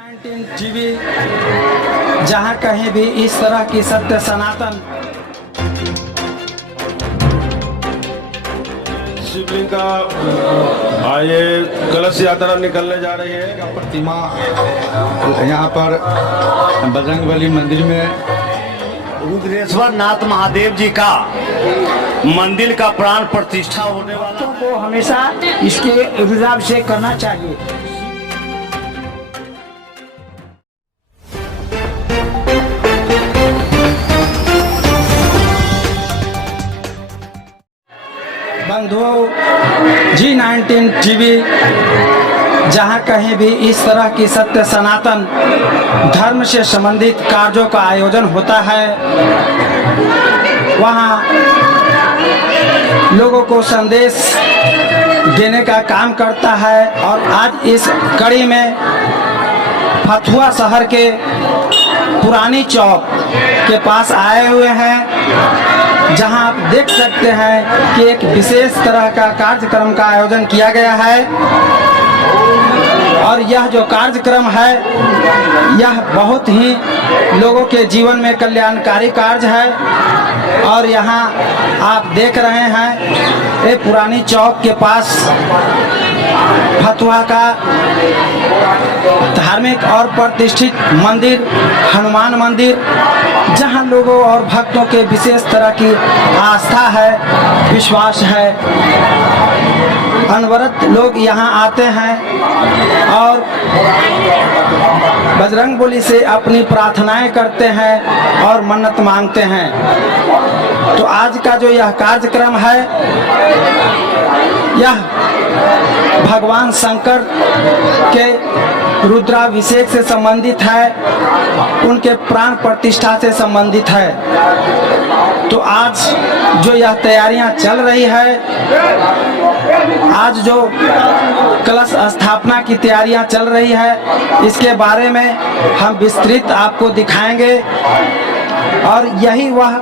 G19 TV, जहां कहीं भी इस तरह की सत्य सनातन शिवलिंग का ये कलश यात्रा निकलने जा रही है। प्रतिमा यहाँ पर बजरंगबली मंदिर में रुद्रेश्वर नाथ महादेव जी का मंदिर का प्राण प्रतिष्ठा होने वाला को हमेशा इसके रुद्राभिषेक करना चाहिए। बंधुओं, G19 टीवी, जहां कहीं भी इस तरह की सत्य सनातन धर्म से संबंधित कार्यों का आयोजन होता है, वहां लोगों को संदेश देने का काम करता है। और आज इस कड़ी में फतुहा शहर के पुरानी चौक के पास आए हुए हैं, जहां आप देख सकते हैं कि एक विशेष तरह का कार्यक्रम का आयोजन किया गया है। और यह जो कार्यक्रम है, यह बहुत ही लोगों के जीवन में कल्याणकारी कार्य है। और यहाँ आप देख रहे हैं, ये पुरानी चौक के पास फतुहा का धार्मिक और प्रतिष्ठित मंदिर, हनुमान मंदिर, जहां लोगों और भक्तों के विशेष तरह की आस्था है, विश्वास है। अनवरत लोग यहाँ आते हैं और बजरंगबली से अपनी प्रार्थनाएं करते हैं और मन्नत मांगते हैं। तो आज का जो यह कार्यक्रम है, यह भगवान शंकर के रुद्राभिषेक से संबंधित है, उनके प्राण प्रतिष्ठा से संबंधित है। तो आज जो यह तैयारियां चल रही है, आज जो कलश स्थापना की तैयारियां चल रही है, इसके बारे में हम विस्तृत आपको दिखाएंगे। और यही वह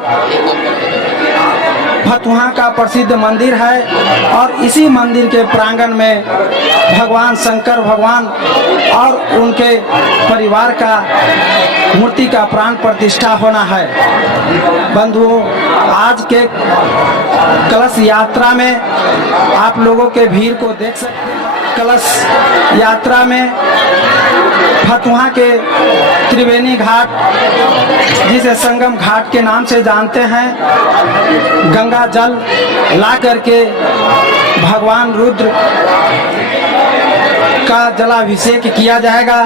फतुहा का प्रसिद्ध मंदिर है और इसी मंदिर के प्रांगण में भगवान शंकर भगवान और उनके परिवार का मूर्ति का प्राण प्रतिष्ठा होना है। बंधुओं, आज के कलश यात्रा में आप लोगों के भीड़ को देख सकते हैं। कलश यात्रा में फतुहा के त्रिवेणी घाट, जिसे संगम घाट के नाम से जानते हैं, गंगा जल ला करके भगवान रुद्र का जलाभिषेक किया जाएगा।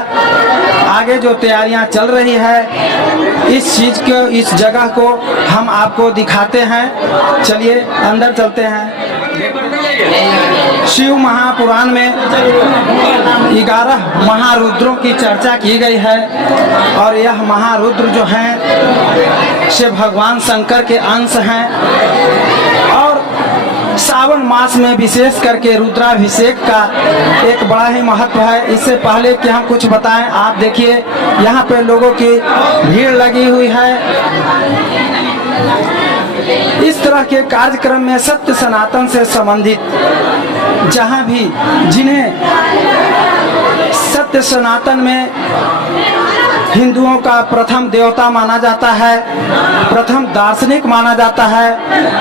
आगे जो तैयारियां चल रही है, इस चीज को, इस जगह को हम आपको दिखाते हैं। चलिए अंदर चलते हैं। शिव महापुराण में 11 महारुद्रों की चर्चा की गई है और यह महारुद्र जो हैं से भगवान शंकर के अंश हैं। और सावन मास में विशेष करके रुद्राभिषेक का एक बड़ा ही महत्व है। इससे पहले कि हम कुछ बताएं, आप देखिए यहाँ पे लोगों की भीड़ लगी हुई है। इस तरह के कार्यक्रम में सत्य सनातन से संबंधित, जहां भी जिन्हें सत्य सनातन में हिंदुओं का प्रथम देवता माना जाता है, प्रथम दार्शनिक माना जाता है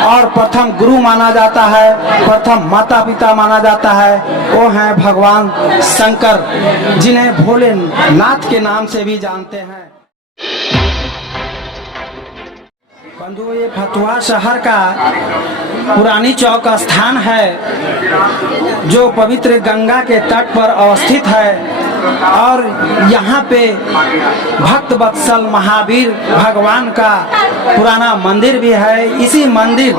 और प्रथम गुरु माना जाता है, प्रथम माता पिता माना जाता है, वो हैं भगवान शंकर, जिन्हें भोलेनाथ के नाम से भी जानते हैं। बंधुओं, ये फतुहा शहर का पुरानी चौक स्थान है, जो पवित्र गंगा के तट पर अवस्थित है। और यहाँ पे भक्त वत्सल महावीर भगवान का पुराना मंदिर भी है। इसी मंदिर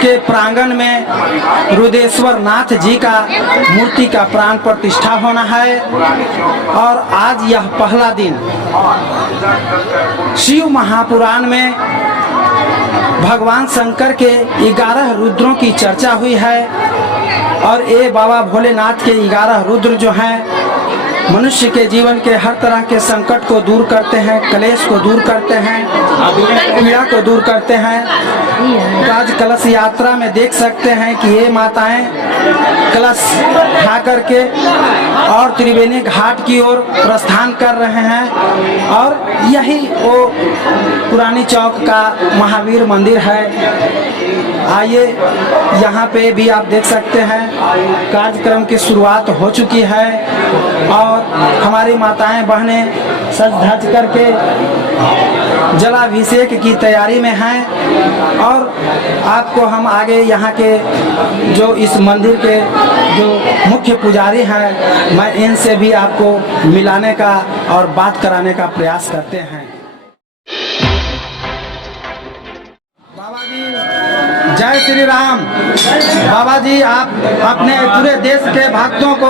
के प्रांगण में रुद्रेश्वर नाथ जी का मूर्ति का प्राण प्रतिष्ठा होना है। और आज यह पहला दिन शिव महापुराण में भगवान शंकर के 11 रुद्रों की चर्चा हुई है। और ये बाबा भोलेनाथ के 11 रुद्र जो हैं, मनुष्य के जीवन के हर तरह के संकट को दूर करते हैं, कलेश को दूर करते हैं, पीड़ा को दूर करते हैं। तो आज कलश यात्रा में देख सकते हैं कि ये माताएं कलश उठा करके और त्रिवेणी घाट की ओर प्रस्थान कर रहे हैं। और यही वो पुरानी चौक का महावीर मंदिर है। आइए यहाँ पे भी आप देख सकते हैं कार्यक्रम की शुरुआत हो चुकी है और हमारी माताएं बहनें सज धज करके जलाभिषेक की तैयारी में हैं। और आपको हम आगे यहाँ के जो इस मंदिर के जो मुख्य पुजारी हैं, मैं इनसे भी आपको मिलाने का और बात कराने का प्रयास करते हैं। बाबा जी जय श्री राम। बाबा जी आप अपने पूरे देश के भक्तों को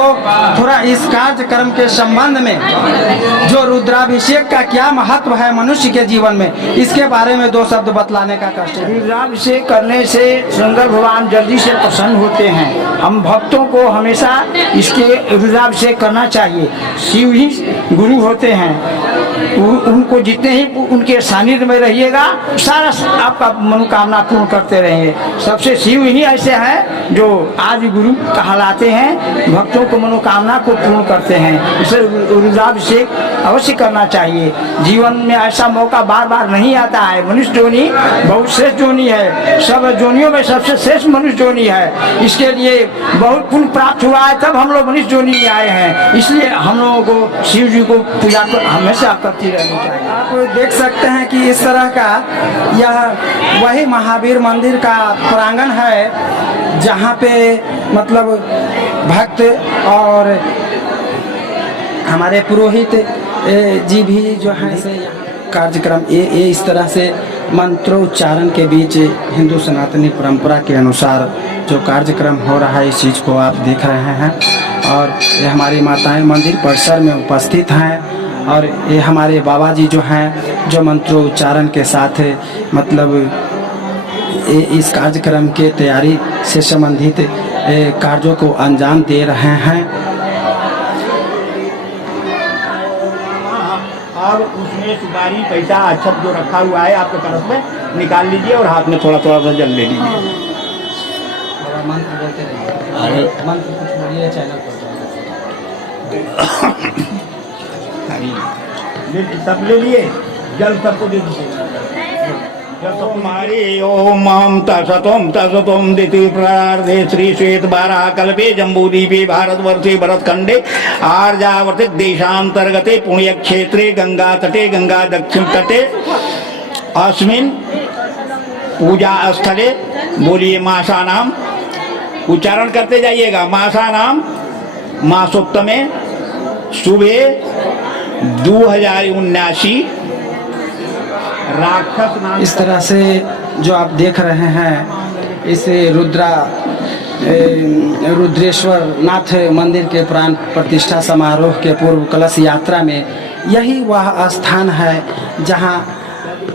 थोड़ा इस कार्यक्रम के संबंध में जो रुद्राभिषेक का क्या महत्व है मनुष्य के जीवन में, इसके बारे में 2 शब्द बतलाने का कष्ट है। रुद्राभिषेक करने से शंकर भगवान जल्दी से प्रसन्न होते हैं। हम भक्तों को हमेशा इसके रुद्राभिषेक करना चाहिए। शिव ही गुरु होते हैं, उनको जितने ही उनके सानिध्य में रहिएगा सारा आपका मनोकामना पूर्ण करते रहेंगे। सबसे शिव ही ऐसे हैं जो आदि गुरु कहलाते हैं, भक्तों को मनोकामना को पूर्ण करते हैं। इसलिए रुद्राभिषेक अवश्य करना चाहिए। जीवन में ऐसा मौका बार बार नहीं आता है। मनुष्य जोनी बहुत श्रेष्ठ जोनी है, सब जोनियों में सबसे श्रेष्ठ मनुष्य जोनी है। इसके लिए बहुत पुण्य प्राप्त हुआ है, तब हम लोग मनुष्य जोनी में आए हैं। इसलिए हम लोगों को शिव जी को पूजा हमेशा करती रहनी चाहिए। आप देख सकते हैं कि इस तरह का यह वही महावीर मंदिर का प्रांगण है जहाँ पे मतलब भक्त और हमारे पुरोहित जी भी जो है कार्यक्रम ये इस तरह से मंत्रोच्चारण के बीच हिंदू सनातनी परंपरा के अनुसार जो कार्यक्रम हो रहा है, इस चीज़ को आप देख रहे हैं। और ये हमारी माताएं मंदिर परिसर में उपस्थित हैं और ये हमारे बाबा जी जो हैं जो मंत्रोच्चारण के साथ मतलब इस कार्यक्रम के तैयारी से संबंधित कार्यों को अंजाम दे रहे हैं। और उसमें सुपारी पैसा अक्षत जो रखा हुआ है आपके तरफ में निकाल लीजिए और हाथ में थोड़ा थोड़ा सा जल ले लीजिए। मंत्र बोलते रहिए, मंत्र कुछ बोलिए चैनल पर। सब ले लिए, जल सबको दे दीजिए। हमारे ओम तसतोम दिति प्रार्धे श्री श्वेत बारह कल्पे जम्बूदीपे भारतवर्षे भरतखंडे आर्यावर्तित देशांतर्गते पुण्य क्षेत्रे गंगा तटे गंगा दक्षिण तटे अस्मिन् पूजा स्थले बोलिए मासा नाम उच्चारण करते जाइएगा। मासा नाम मासोत्तमे शुभे 2079 राक्षस नाम। इस तरह से जो आप देख रहे हैं इस रुद्रेश्वर नाथ मंदिर के प्राण प्रतिष्ठा समारोह के पूर्व कलश यात्रा में यही वह स्थान है जहां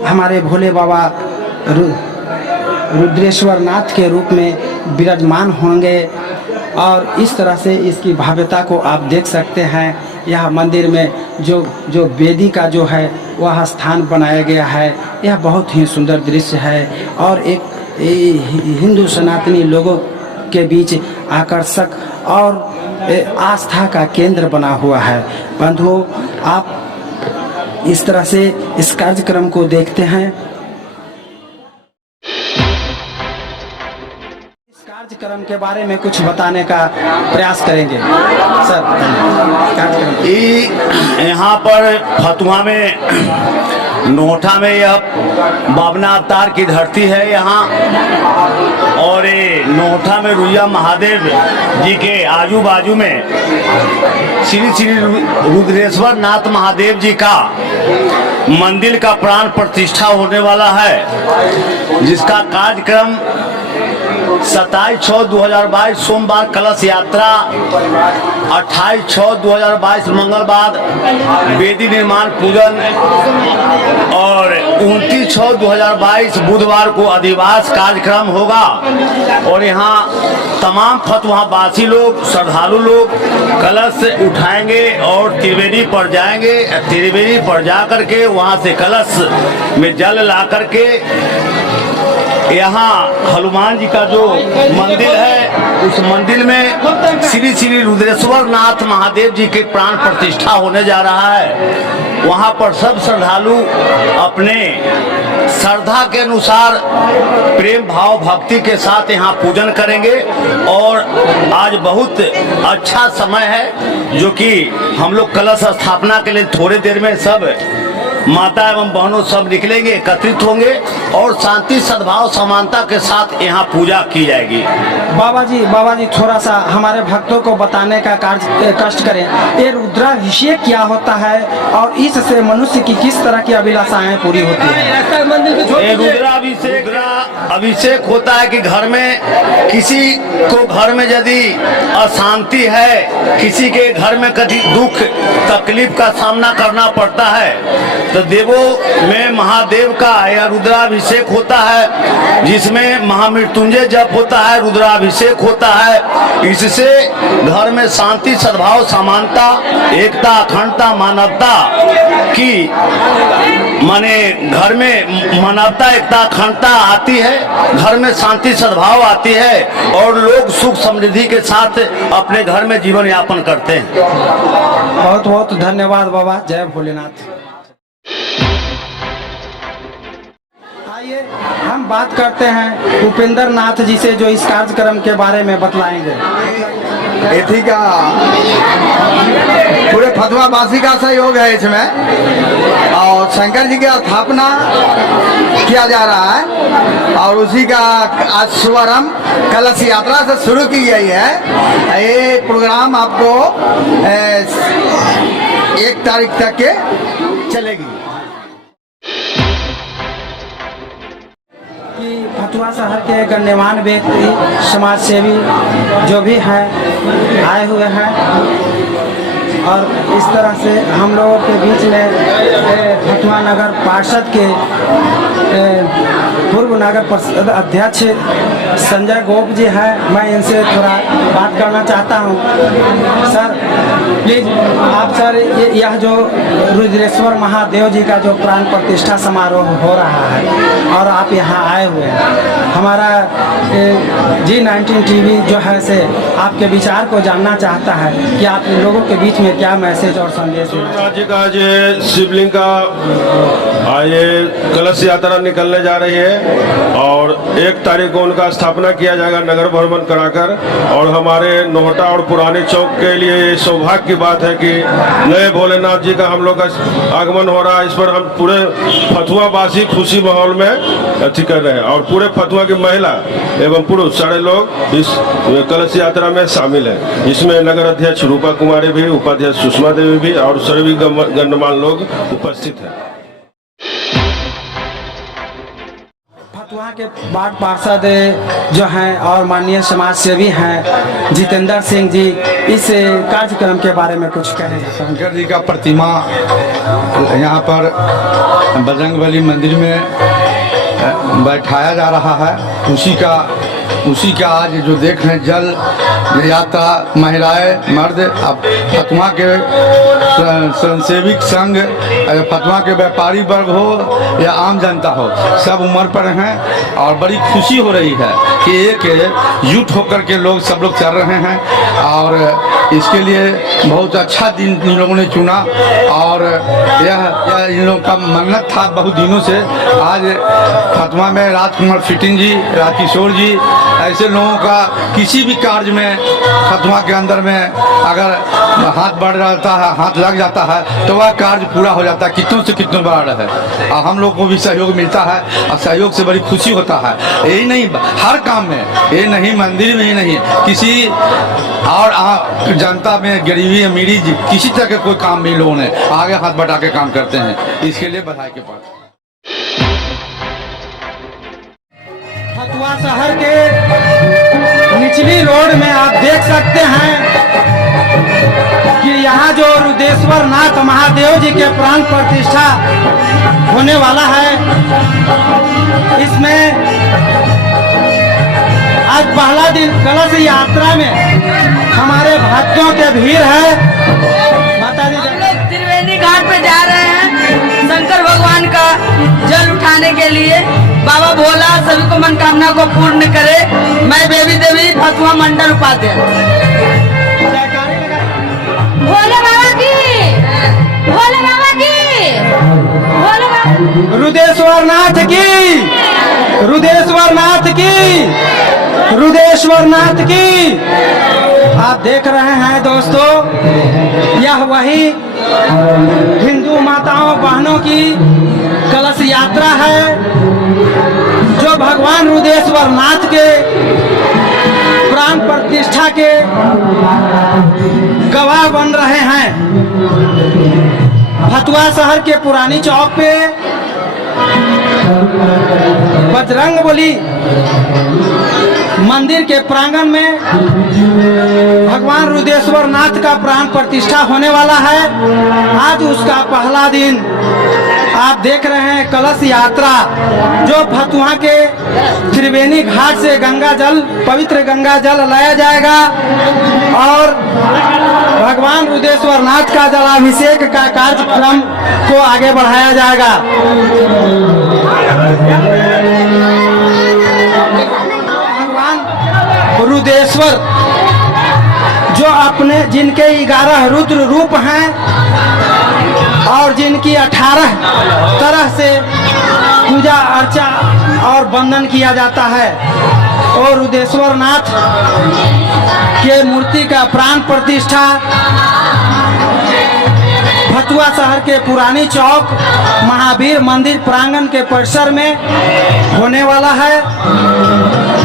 हमारे भोले बाबा रुद्रेश्वर नाथ के रूप में विराजमान होंगे। और इस तरह से इसकी भव्यता को आप देख सकते हैं। यह मंदिर में जो वेदी का जो है वह स्थान बनाया गया है, यह बहुत ही सुंदर दृश्य है और एक हिंदू सनातनी लोगों के बीच आकर्षक और आस्था का केंद्र बना हुआ है। बंधुओं, आप इस तरह से इस कार्यक्रम को देखते हैं। कार्यक्रम के बारे में कुछ बताने का प्रयास करेंगे सर। कार्यक्रम यहाँ पर फतुहा में नोठा में यह बाबना अवतार की धरती है यहाँ, और ये नोठा में रुइया महादेव जी के आजू बाजू में श्री श्री रुद्रेश्वर नाथ महादेव जी का मंदिर का प्राण प्रतिष्ठा होने वाला है, जिसका कार्यक्रम 27/6/2022 सोमवार कलश यात्रा, 28/6/2022 मंगलवार वेदी निर्माण पूजन और 29/6/2022 बुधवार को अधिवास कार्यक्रम होगा। और यहाँ तमाम फतुहाबासी लोग, श्रद्धालु लोग कलश उठाएंगे और त्रिवेणी पर जाएंगे। त्रिवेणी पर जा करके वहाँ से कलश में जल ला करके यहाँ हनुमान जी का जो मंदिर है, उस मंदिर में श्री श्री रुद्रेश्वर नाथ महादेव जी के प्राण प्रतिष्ठा होने जा रहा है। वहाँ पर सब श्रद्धालु अपने श्रद्धा के अनुसार प्रेम भाव भक्ति के साथ यहाँ पूजन करेंगे। और आज बहुत अच्छा समय है, जो कि हम लोग कलश स्थापना के लिए थोड़ी देर में सब माता एवं बहनों सब निकलेंगे, एकत्रित होंगे और शांति सद्भाव समानता के साथ यहाँ पूजा की जाएगी। बाबा जी थोड़ा सा हमारे भक्तों को बताने का कार्य कष्ट करें। ये रुद्राभिषेक क्या होता है और इससे मनुष्य की किस तरह की अभिलाषाएं पूरी होती है? ये अभिषेक होता है कि घर में किसी को घर में यदि अशांति है, किसी के घर में कभी दुख तकलीफ का सामना करना पड़ता है, तो देवों में महादेव का या रुद्राभिषेक होता है, जिसमें महामृत्युंजय जप होता है, रुद्राभिषेक होता है। इससे घर में शांति सद्भाव समानता एकता अखंडता मानवता की माने घर में मानवता एकता अखंडता आती है, घर में शांति सद्भाव आती है और लोग सुख समृद्धि के साथ अपने घर में जीवन यापन करते हैं। बहुत बहुत धन्यवाद बाबा, जय भोलेनाथ। आइए हम बात करते हैं उपेंद्र नाथ जी से, जो इस कार्यक्रम के बारे में बतलाएंगे। एथी का पूरे फतवावासी का सहयोग है इसमें, और शंकर जी की स्थापना किया जा रहा है और उसी का आज शुभारंभ कलश यात्रा से शुरू की गई है। ये प्रोग्राम आपको 1 तारीख तक के चलेगी। कि फतुहा शहर के गण्यमान्य व्यक्ति समाज सेवी जो भी हैं आए हुए हैं, और इस तरह से हम लोगों के बीच में फतुहा नगर पार्षद के पूर्व नगर परिषद अध्यक्ष संजय गोप जी हैं। मैं इनसे थोड़ा बात करना चाहता हूं। सर प्लीज आप सर, यह जो रुद्रेश्वर महादेव जी का जो प्राण प्रतिष्ठा समारोह हो रहा है और आप यहाँ आए हुए हैं, हमारा G19 टीवी जो है से आपके विचार को जानना चाहता है कि आप लोगों के बीच में क्या मैसेज और संदेश देना? जी का आज शिवलिंग का ये कलश यात्रा निकलने जा रही है और 1 तारीख को उनका स्थापना किया जाएगा नगर भ्रमण कराकर। और हमारे नोहटा और पुराने चौक के लिए ये सौभाग्य की बात है कि नए भोलेनाथ जी का हम लोग का आगमन हो रहा है। इस पर हम पूरे फतुहा वासी खुशी माहौल में अथी कर रहे हैं और पूरे फतुहा की महिला एवं पुरुष सारे लोग इस कलश यात्रा में शामिल हैं। इसमें नगर अध्यक्ष रूपा कुमारी भी, उपाध्यक्ष सुषमा देवी भी और सभी गणमान्य लोग उपस्थित हैं। फतुहा के वार्ड पार्षद जो हैं और माननीय समाज सेवी हैं जितेंद्र सिंह जी, इस कार्यक्रम के बारे में कुछ कहें। शंकर जी का प्रतिमा यहाँ पर बजरंगबली मंदिर में बैठाया जा रहा है। उसी का आज जो देख रहे हैं जल यात्रा महिलाएं मर्द, अब फतुहा के स्वयंसेविक संघ, फतुहा के व्यापारी वर्ग हो या आम जनता हो, सब उम्र पर हैं और बड़ी खुशी हो रही है कि एक युद्ध होकर के सब लोग चल रहे हैं। और इसके लिए बहुत अच्छा दिन इन लोगों ने चुना और यह इन लोगों का मन्नत था बहुत दिनों से। आज फतुहा में राजकुमार फिटिंग जी, राजकिशोर जी, ऐसे लोगों का किसी भी कार्य में फतुहा के अंदर में अगर हाथ बढ़ जाता है, हाथ लग जाता है तो वह कार्य पूरा हो जाता है, कितनों से कितनों बड़ा है। और हम लोग को भी सहयोग मिलता है और सहयोग से बड़ी खुशी होता है। यही नहीं, हर काम में, ये नहीं मंदिर में ही नहीं, किसी और जनता में गरीबी अमीरी किसी तरह के कोई काम में लोगों ने आगे हाथ बढ़ा के काम करते हैं। इसके लिए बधाई के पास। फतुहा शहर के निचली रोड में आप देख सकते हैं कि यहाँ जो रुद्रेश्वर नाथ महादेव जी के प्राण प्रतिष्ठा होने वाला है, इसमें आज पहला दिन कलश यात्रा में हमारे भक्तों के भीड़ है। माता दी त्रिवेणी घाट पे जा रहे हैं शंकर भगवान का जल उठाने। बनाने के लिए बाबा भोला सभी को मनोकामना को पूर्ण करे। मैं बेबी देवी फतुहा मंडल उपाध्याय। भोले बाबा की, भोले बाबा की, भोले बाबा। रुद्रेश्वर नाथ की, रुद्रेश्वर नाथ की, रुद्रेश्वर नाथ की। आप देख रहे हैं दोस्तों, यह वही हिंदू माताओं बहनों की कलश यात्रा है जो भगवान रुद्रेश्वर नाथ के प्राण प्रतिष्ठा के गवाह बन रहे हैं। फतुहा शहर के पुरानी चौक पे बजरंगबली मंदिर के प्रांगण में भगवान रुद्रेश्वर नाथ का प्राण प्रतिष्ठा होने वाला है। आज उसका पहला दिन। आप देख रहे हैं कलश यात्रा जो फतुहा के त्रिवेणी घाट से गंगा जल, पवित्र गंगा जल लाया जाएगा और भगवान रुद्रेश्वर नाथ का जलाभिषेक का कार्यक्रम को आगे बढ़ाया जाएगा। भगवान रुद्रेश्वर जो अपने जिनके 11 रुद्र रूप हैं और जिनकी 18 तरह से पूजा अर्चा और वंदन किया जाता है, और रुद्रेश्वर नाथ के मूर्ति का प्राण प्रतिष्ठा फतुहा शहर के पुरानी चौक महावीर मंदिर प्रांगण के परिसर में होने वाला है।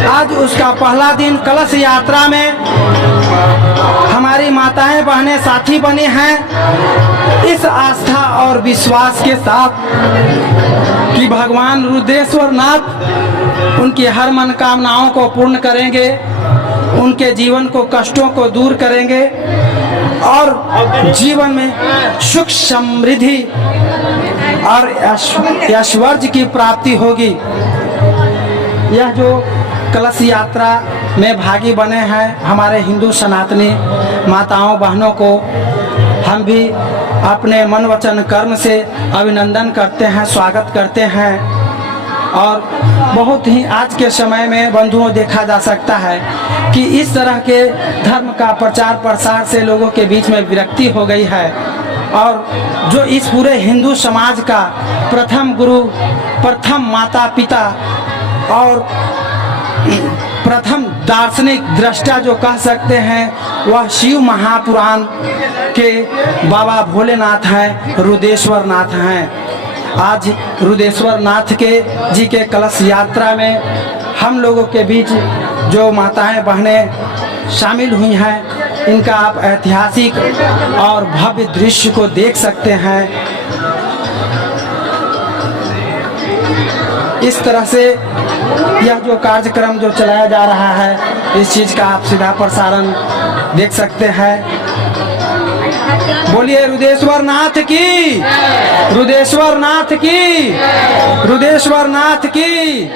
आज उसका पहला दिन। कलश यात्रा में हमारी माताएं बहनें साथी बनी हैं इस आस्था और विश्वास के साथ कि भगवान रुद्रेश्वर नाथ उनकी हर मनोकामनाओं को पूर्ण करेंगे, उनके जीवन को कष्टों को दूर करेंगे और जीवन में सुख समृद्धि और ऐश्वर्य की प्राप्ति होगी। यह जो कलश यात्रा में भागी बने हैं हमारे हिंदू सनातनी माताओं बहनों को हम भी अपने मन वचन कर्म से अभिनंदन करते हैं, स्वागत करते हैं। और बहुत ही आज के समय में बंधुओं देखा जा सकता है कि इस तरह के धर्म का प्रचार प्रसार से लोगों के बीच में विरक्ति हो गई है और जो इस पूरे हिंदू समाज का प्रथम गुरु, प्रथम माता पिता और प्रथम दार्शनिक दृष्टा जो कह सकते हैं वह शिव महापुराण के बाबा भोलेनाथ हैं, रुद्रेश्वर नाथ हैं। आज रुद्रेश्वर नाथ के जी के कलश यात्रा में हम लोगों के बीच जो माताएं बहनें शामिल हुई हैं, इनका आप ऐतिहासिक और भव्य दृश्य को देख सकते हैं। इस तरह से यह जो कार्यक्रम जो चलाया जा रहा है, इस चीज़ का आप सीधा प्रसारण देख सकते हैं। बोलिए रुद्रेश्वर नाथ की, रुद्रेश्वर नाथ की, रुद्रेश्वर नाथ की।